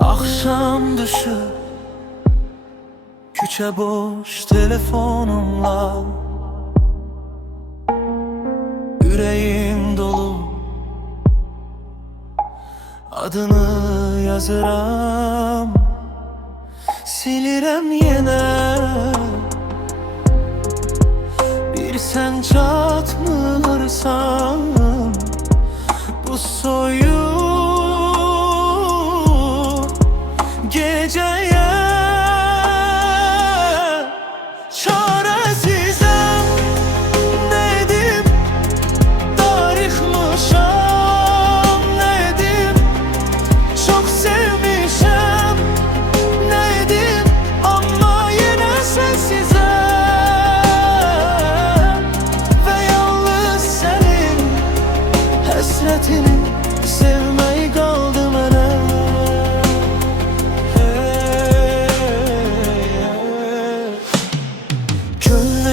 Akşam dışı küçe boş telefonumla, yüreğim dolu, adını yazıram, silirem yine. Bir sen çatmırsan bu soyu geceye, çaresizem nedim, darıxmışam nedim, çok sevmişem nedim, ama yine sensizem ve yalnız senin hasretini sevmeyi kaldı mənə.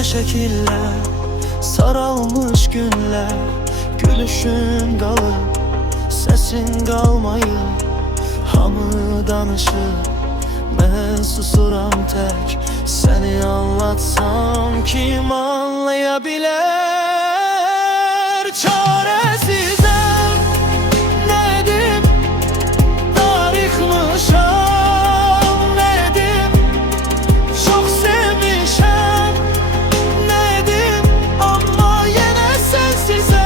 Şekiller, saralmış günler, gülüşün qalır, sesin qalmayır. Hamı danışır, mən susuram tək. Səni anlatsam kim anlaya bilər? Çaresizəm nedim, darıxmışam nedim, çok sevmişəm nedim, ama yine sensizem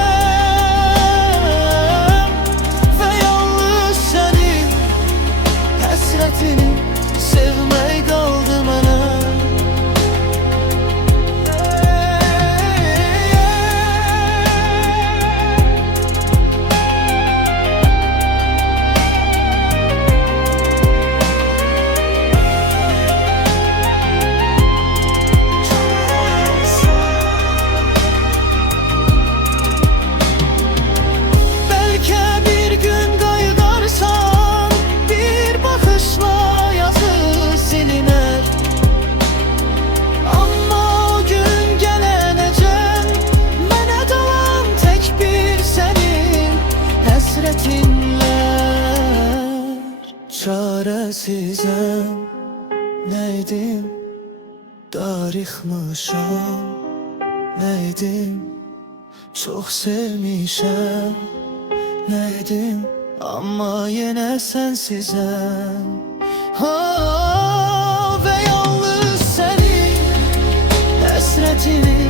ve yalnız senin hasretini sevmeyi kaldı mənə. Çaresizem neydim, darıxmışam neydim, çok sevmişem neydim, ama yine sensizem. Ve yalnız senin hasretini